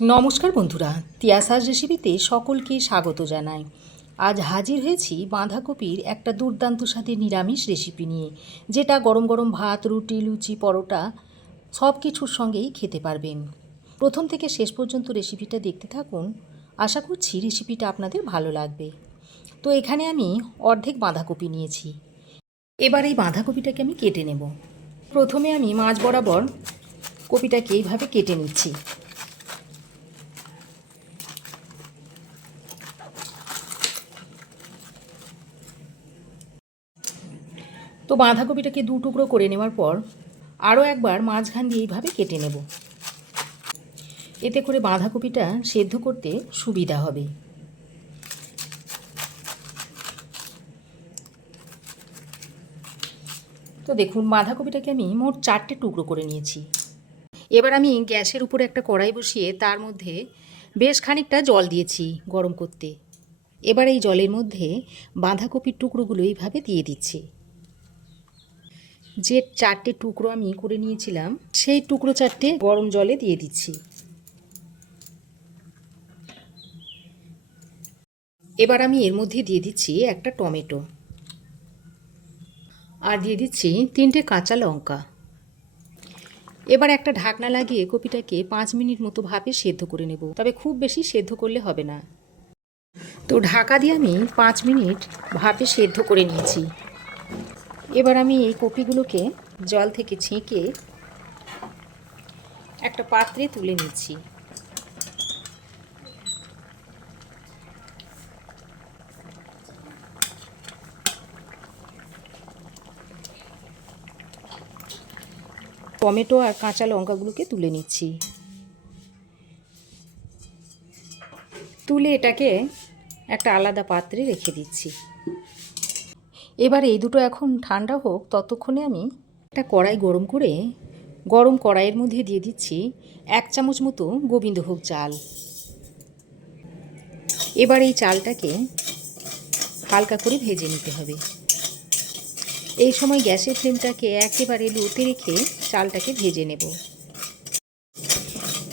নমস্কার বন্ধুরা, তিয়াসার রেসিপিতে সকলকে স্বাগত জানাই। আজ হাজির হয়েছি বাঁধাকপির একটা দুর্দান্ত স্বাদের নিরামিষ রেসিপি নিয়ে, যেটা গরম গরম ভাত, রুটি, লুচি, পরোটা সব কিছুর সঙ্গেই খেতে পারবেন। প্রথম থেকে শেষ পর্যন্ত রেসিপিটা দেখতে থাকুন, আশা করছি রেসিপিটা আপনাদের ভালো লাগবে। তো এখানে আমি অর্ধেক বাঁধাকপি নিয়েছি। এবার এই বাঁধাকপিটাকে আমি কেটে নেব। প্রথমে আমি মাঝ বরাবর কপিটাকে এইভাবে কেটে নিচ্ছি। তো বাঁধাকপিটাকে দু টুকরো করে নেওয়ার পর আরও একবার মাঝখান দিয়ে এইভাবে কেটে নেব। এতে করে বাঁধাকপিটা সেদ্ধ করতে সুবিধা হবে। তো দেখুন, বাঁধাকপিটাকে আমি মোট 4টে টুকরো করে নিয়েছি। এবার আমি গ্যাসের উপরে একটা কড়াই বসিয়ে তার মধ্যে বেশ খানিকটা জল দিয়েছি গরম করতে। এবার এই জলের মধ্যে বাঁধাকপির টুকরোগুলো এইভাবে দিয়ে দিচ্ছি। যে 4টে টুকরো আমি করে নিয়েছিলাম সেই টুকরো 4টে গরম জলে দিয়ে দিচ্ছি। এবার আমি এর মধ্যে দিয়ে দিচ্ছি একটা টমেটো, আর দিয়ে দিচ্ছি 3টে কাঁচা লঙ্কা। এবার একটা ঢাকনা লাগিয়ে কপিটাকে 5 মিনিট মতো ভাপে সেদ্ধ করে নেব, তবে খুব বেশি সেদ্ধ করলে হবে না। তো ঢাকা দিয়ে আমি 5 মিনিট ভাপে সেদ্ধ করে নিয়েছি। এবার আমি এই কপিগুলোকে জল থেকে ছেঁকে একটা পাত্রে তুলে নিচ্ছি। টমেটো আর কাঁচা লঙ্কাগুলোকে তুলে নিচ্ছি। তুলে এটাকে একটা আলাদা পাত্রে রেখে দিচ্ছি। এবার এই দুটো এখন ঠান্ডা হোক, ততক্ষণে আমি একটা কড়াই গরম করে গরম কড়াইয়ের মধ্যে দিয়ে দিচ্ছি 1 চামচ মতো গোবিন্দভোগ চাল। এবার এই চালটাকে হালকা করে ভেজে নিতে হবে। এই সময় গ্যাসের ফ্লেমটাকে একেবারে লোতে রেখে চালটাকে ভেজে নেব।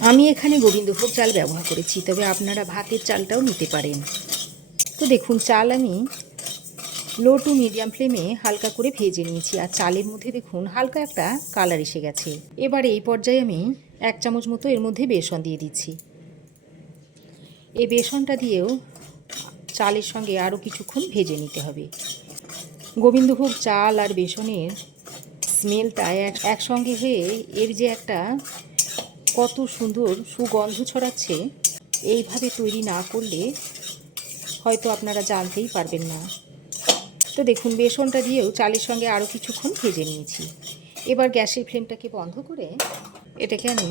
আমি এখানে গোবিন্দভোগ চাল ব্যবহার করেছি, তবে আপনারা ভাতের চালটাও নিতে পারেন। তো দেখুন, চাল আমি লো টু মিডিয়াম ফ্লেমে হালকা করে ভেজে নিয়েছি, আর চালের মধ্যে দেখুন হালকা একটা কালার এসে গেছে। এবার এই পর্যায়ে আমি 1 চামচ মতো এর মধ্যে বেসন দিয়ে দিচ্ছি। এই বেসনটা দিয়েও চালের সঙ্গে আরও কিছুক্ষণ ভেজে নিতে হবে। গোবিন্দভোগ চাল আর বেসনের স্মেলটা একসঙ্গে হয়ে এর যে একটা কত সুন্দর সুগন্ধ ছড়াচ্ছে, এইভাবে তৈরি না করলে হয়তো আপনারা জানতেই পারবেন না। তো দেখুন, বেসনটা দিয়েও চালের সঙ্গে আরও কিছুক্ষণ ভেজে নিয়েছি। এবার গ্যাসের ফ্লেমটাকে বন্ধ করে এটাকে আমি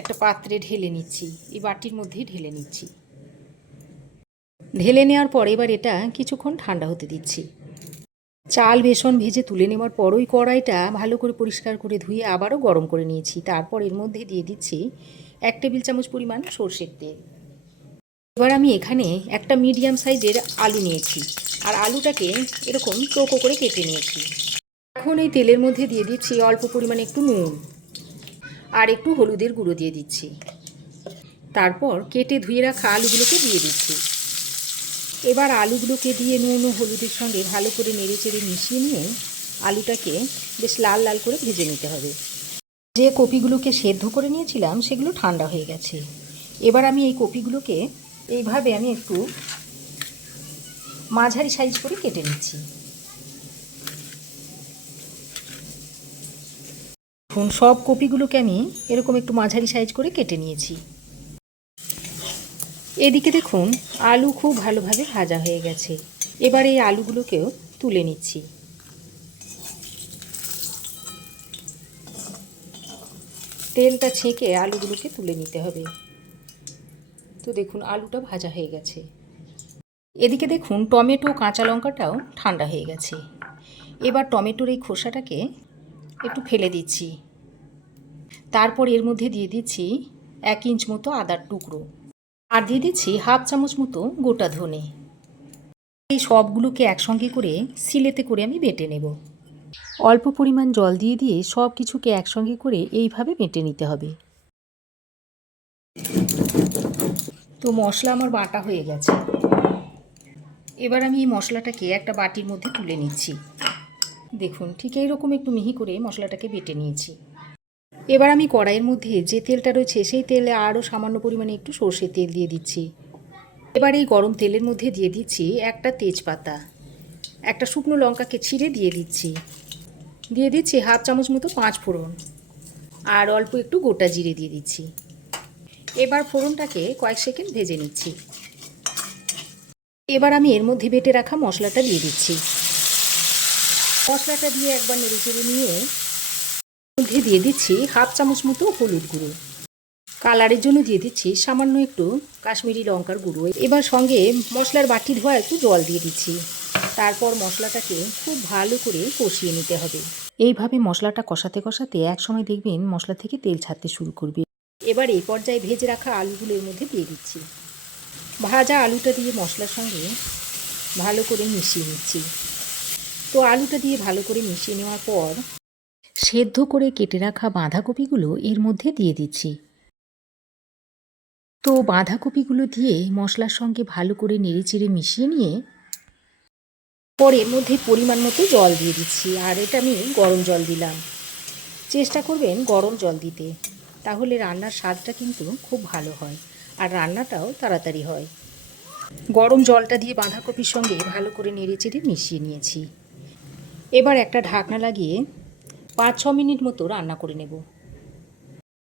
একটা পাত্রে ঢেলে নিচ্ছি। এই বাটির মধ্যেই ঢেলে নিচ্ছি। ঢেলে নেওয়ার পর এবার এটা কিছুক্ষণ ঠান্ডা হতে দিচ্ছি। চাল বেসন ভেজে তুলে নেওয়ার পর ওই কড়াইটা ভালো করে পরিষ্কার করে ধুয়ে আবারও গরম করে নিয়েছি। তারপর এর মধ্যে দিয়ে দিচ্ছি 1 টেবিল চামচ পরিমাণ সরষের তেল। এবার আমি এখানে একটা মিডিয়াম সাইজের আলু নিয়েছি, আর আলুটাকে এরকম চৌকো করে কেটে নিয়েছি। এখন এই তেলের মধ্যে দিয়ে দিচ্ছি অল্প পরিমাণে একটু নুন আর একটু হলুদের গুঁড়ো দিয়ে দিচ্ছি। তারপর কেটে ধুয়ে রাখা আলুগুলোকে দিয়ে দিচ্ছি। এবার আলুগুলোকে দিয়ে নুন ও হলুদের সঙ্গে ভালো করে নেড়ে চেড়ে মিশিয়ে নিয়ে আলুটাকে বেশ লাল লাল করে ভেজে নিতে হবে। যে কপিগুলোকে সেদ্ধ করে নিয়েছিলাম সেগুলো ঠান্ডা হয়ে গেছে। এবার আমি এই কপিগুলোকে এইভাবে আমি একটু মাঝারি সাইজ করে কেটে নিচ্ছি। এখন সব কপিগুলোকে আমি এরকম একটু মাঝারি সাইজ করে কেটে নিয়েছি। এদিকে দেখুন, আলু খুব ভালোভাবে ভাজা হয়ে গেছে। এবার এই আলুগুলোকেও তুলে নিচ্ছি। তেলটা ছেঁকে আলুগুলোকে তুলে নিতে হবে। তো দেখুন, আলুটা ভাজা হয়ে গেছে। এদিকে দেখুন, টমেটো কাঁচা লঙ্কাটাও ঠান্ডা হয়ে গেছে। এবার টমেটোর এই খোসাটাকে একটু ফেলে দিচ্ছি। তারপর এর মধ্যে দিয়ে দিচ্ছি 1 ইঞ্চ মতো আদার টুকরো, আর দিয়ে দিচ্ছি হাফ চামচ মতো গোটা ধনে। এই সবগুলোকে একসঙ্গে করে সিলেতে করে আমি বেটে নেব। অল্প পরিমাণ জল দিয়ে দিয়ে সব কিছুকে একসঙ্গে করে এইভাবে বেটে নিতে হবে। তো মশলা আমার বাটা হয়ে গেছে। এবার আমি এই মশলাটাকে একটা বাটির মধ্যে তুলে নিচ্ছি। দেখুন ঠিক এইরকম একটু মিহি করে মশলাটাকে বেটে নিয়েছি। এবার আমি কড়াইয়ের মধ্যে যে তেলটা রয়েছে সেই তেলে আরও সামান্য পরিমাণে একটু সর্ষের তেল দিয়ে দিচ্ছি। এবার এই গরম তেলের মধ্যে দিয়ে দিচ্ছি একটা তেজপাতা, একটা শুকনো লঙ্কাকে ছিঁড়ে দিয়ে দিচ্ছি, দিয়ে দিচ্ছি হাফ চামচ মতো 5 ফোড়ন, আর অল্প একটু গোটা জিরে দিয়ে দিচ্ছি। এবার ফোড়নটাকে কয়েক সেকেন্ড ভেজে নিচ্ছি। এবার আমি এর মধ্যে বেটে রাখা মশলাটা দিয়ে দিচ্ছি। মশলাটা দিয়ে একবার নেড়েচেড়ে নিয়ে মধ্যে দিয়ে দিচ্ছি হাফ চামচ মতো হলুদ গুঁড়ো, কালারের জন্য দিয়ে দিচ্ছি সামান্য একটু কাশ্মীরি লঙ্কার গুঁড়ো। এবার সঙ্গে মশলার বাটি ধোয়া একটু জল দিয়ে দিচ্ছি। তারপর মশলাটাকে খুব ভালো করে কষিয়ে নিতে হবে। এইভাবে মশলাটা কষাতে কষাতে একসময় দেখবেন মশলা থেকে তেল ছাড়তে শুরু করবে। এবার এই পর্যায়ে ভেজে রাখা আলুগুলো এর মধ্যে দিয়ে দিচ্ছি। ভাজা আলুটা দিয়ে মশলার সঙ্গে ভালো করে মিশিয়ে নিচ্ছি। তো আলুটা দিয়ে ভালো করে মিশিয়ে নেওয়ার পর সেদ্ধ করে কেটে রাখা বাঁধাকপিগুলো এর মধ্যে দিয়ে দিচ্ছি। তো বাঁধাকপিগুলো দিয়ে মশলার সঙ্গে ভালো করে নেড়েচেড়ে মিশিয়ে নিয়ে পর এর মধ্যে পরিমাণ মতো জল দিয়ে দিচ্ছি। আর এটা আমি গরম জল দিলাম। চেষ্টা করবেন গরম জল দিতে, তাহলে রান্নার স্বাদটা কিন্তু খুব ভালো হয় আর রান্নাটাও তাড়াতাড়ি হয়। গরম জলটা দিয়ে বাঁধাকপির সঙ্গে ভালো করে নেড়েচেড়ে মিশিয়ে নিয়েছি। এবার একটা ঢাকনা লাগিয়ে 5-6 মিনিট মতো রান্না করে নেব।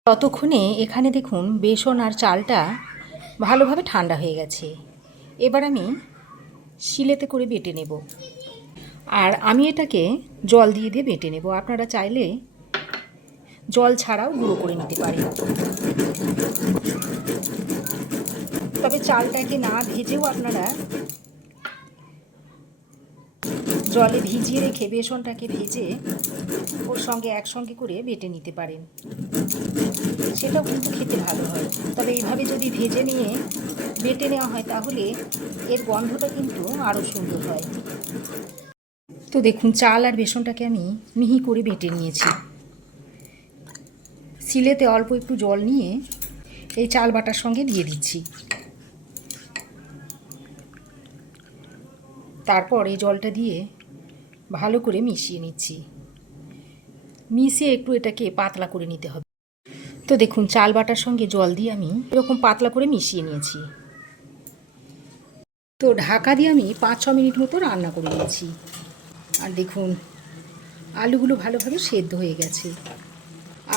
ততক্ষণে এখানে দেখুন বেসন আর চালটা ভালোভাবে ঠান্ডা হয়ে গেছে। এবার আমি শিলেতে করে বেটে নেব। আর আমি এটাকে জল দিয়ে দিয়ে বেটে নেব। আপনারা চাইলে জল ছাড়াও গুঁড়ো করে নিতে পারেন। তবে চালটাকে না ভেজেও আপনারা জলে ভিজিয়ে রেখে বেসনটাকে ভেজে ওর সঙ্গে একসঙ্গে করে বেটে নিতে পারেন, সেটাও কিন্তু খেতে ভালো হয়। তবে এইভাবে যদি ভেজে নিয়ে বেটে নেওয়া হয় তাহলে এর গন্ধটা কিন্তু আরও সুন্দর হয়। তো দেখুন চাল আর বেসনটাকে আমি মিহি করে বেটে নিয়েছি। শিলেতে অল্প একটু জল নিয়ে এই চাল বাটার সঙ্গে দিয়ে দিচ্ছি। তারপর এই জলটা দিয়ে ভালো করে মিশিয়ে নিচ্ছি। মিশিয়ে একটু এটাকে পাতলা করে নিতে হবে। তো দেখুন চাল বাটার সঙ্গে জল দিয়ে আমি এরকম পাতলা করে মিশিয়ে নিয়েছি। তো ঢাকা দিয়ে আমি 5-6 মিনিট মতো রান্না করে নিয়েছি। আর দেখুন আলুগুলো ভালোভাবে সেদ্ধ হয়ে গেছে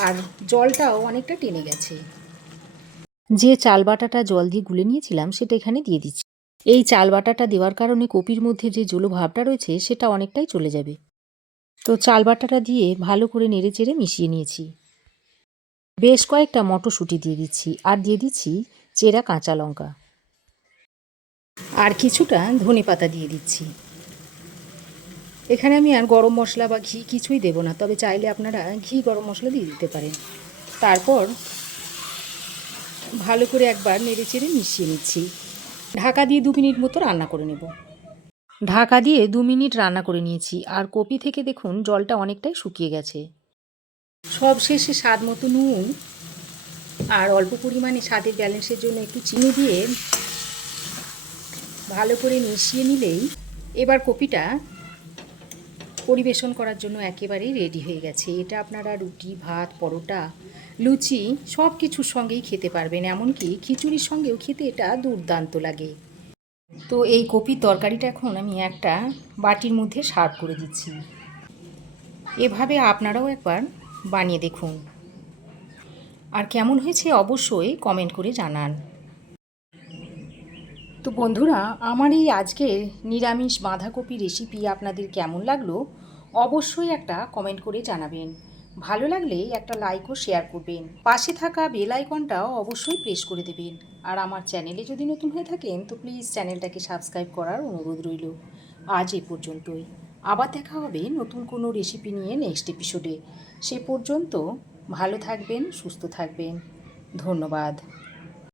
আর জলটাও অনেকটা টেনে গেছে। যে চাল বাটাটা জল দিয়ে গুলে নিয়েছিলাম সেটা এখানে দিয়ে দিচ্ছি। এই চাল বাটাটা দেওয়ার কারণে কপির মধ্যে যে জলো ভাবটা রয়েছে সেটা অনেকটাই চলে যাবে। তো চাল বাটাটা দিয়ে ভালো করে নেড়েচেড়ে মিশিয়ে নিয়েছি। বেশ কয়েকটা মটরশুঁটি দিয়ে দিচ্ছি আর দিয়ে দিচ্ছি চেরা কাঁচা লঙ্কা আর কিছুটা ধনেপাতা দিয়ে দিচ্ছি। এখানে আমি আর গরম মশলা বা ঘি কিছুই দেব না, তবে চাইলে আপনারা ঘি গরম মশলা দিয়ে দিতে পারেন। তারপর ভালো করে একবার নেড়েচেড়ে মিশিয়ে নিচ্ছি। ঢাকা দিয়ে 2 মিনিট মতো রান্না করে নেব। ঢাকা দিয়ে 2 মিনিট রান্না করে নিয়েছি আর কপি থেকে দেখুন জলটা অনেকটাই শুকিয়ে গেছে। সব শেষে স্বাদ মতো নুন আর অল্প পরিমাণে স্বাদের ব্যালেন্সের জন্য একটু চিনি দিয়ে ভালো করে মিশিয়ে নিলেই এবার কপিটা পরিবেশন করার জন্য একেবারেই রেডি হয়ে গেছে। এটা আপনারা রুটি, ভাত, পরোটা, লুচি সব কিছুর সঙ্গেই খেতে পারবেন, এমনকি খিচুড়ির সঙ্গেও খেতে এটা দুর্দান্ত লাগে। তো এই কপির তরকারিটা এখন আমি একটা বাটির মধ্যে সার্ভ করে দিচ্ছি। এভাবে আপনারাও একবার বানিয়ে দেখুন আর কেমন হয়েছে অবশ্যই কমেন্ট করে জানান। তো বন্ধুরা, আমার এই আজকের নিরামিষ বাঁধাকপি রেসিপি আপনাদের কেমন লাগলো অবশ্যই একটা কমেন্ট করে জানাবেন। ভালো লাগলে একটা লাইক ও শেয়ার করবেন। পাশে থাকা বেল আইকনটাও অবশ্যই প্রেস করে দেবেন। আর আমার চ্যানেলে যদি নতুন হয়ে থাকেন তো প্লিজ চ্যানেলটাকে সাবস্ক্রাইব করার অনুরোধ রইল। আজ এই পর্যন্তই। আবার দেখা হবে নতুন কোনো রেসিপি নিয়ে নেক্সট এপিসোডে। সে পর্যন্ত ভালো থাকবেন, সুস্থ থাকবেন। ধন্যবাদ।